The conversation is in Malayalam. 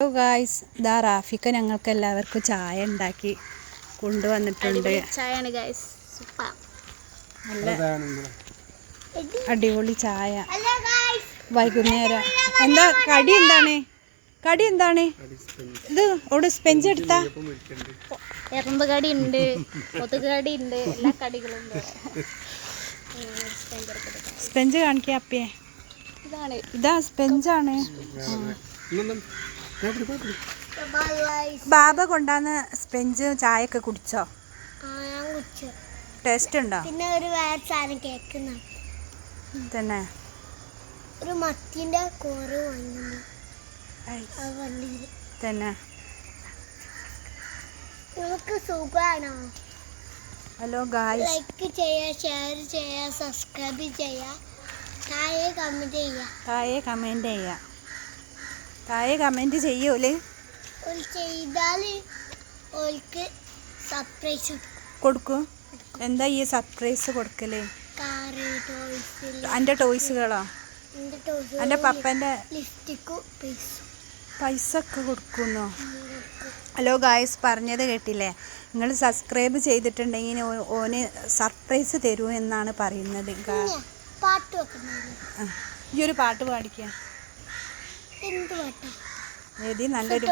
ഹലോ ഗായ്സ്, ഇതാ റാഫിക്ക ഞങ്ങൾക്ക് എല്ലാവർക്കും ചായ ഉണ്ടാക്കി കൊണ്ടുവന്നിട്ടുണ്ട്. ചായയാണ് ഗായ്സ്, സൂപ്പർ, നല്ല അടിപൊളി ചായ. വൈകുന്നേരം എന്താ കടി എന്താണ് ഇത്? അവിടെ സ്പെഞ്ച് എടുത്താ എറുമ്പ് കടി ഉണ്ട്, കൊതുക് കടി ഉണ്ട്, എല്ലാ കടികളും ഉണ്ട്. സ്പെഞ്ച് കാണിക്കുക അപ്പിയെ. ഇതാ സ്പെഞ്ചാണ്. ബാബ കൊണ്ടാന്ന് സ്പെഞ്ച് ചായയൊക്കെ കുടിച്ചോ? ടേസ്റ്റ് ഉണ്ടോ? പിന്നെ ഒരു വേറെ സാധനം കേൾക്കുന്ന തന്നെ ഒരു മത്തിന്റെ കോറ് തന്നെ. നിങ്ങൾക്ക് സുഖമാണോ? ഹലോ ഗായ്സ്, ലൈക്ക് ചെയ്യുക, ഷെയർ ചെയ്യുക, സബ്സ്ക്രൈബ് ചെയ്യുക, താഴെ കമൻറ്റ് ചെയ്യൂലേ? ചെയ്താൽ ഓൾക്ക് സർപ്രൈസ് കൊടുക്കും. എന്താ ഈ സർപ്രൈസ് കൊടുക്കല്? എൻ്റെ ടോയ്സുകളോ? എൻ്റെ പപ്പൻ്റെ പൈസ ഒക്കെ കൊടുക്കുന്നോ? ഹലോ ഗായ്സ്, പറഞ്ഞത് കേട്ടില്ലേ? നിങ്ങൾ സബ്സ്ക്രൈബ് ചെയ്തിട്ടുണ്ടെങ്കിൽ ഓന് സർപ്രൈസ് തരൂ എന്നാണ് പറയുന്നത്. ഈ ഒരു പാട്ട് പാടിക്കുക. ഏതി നല്ലൊരു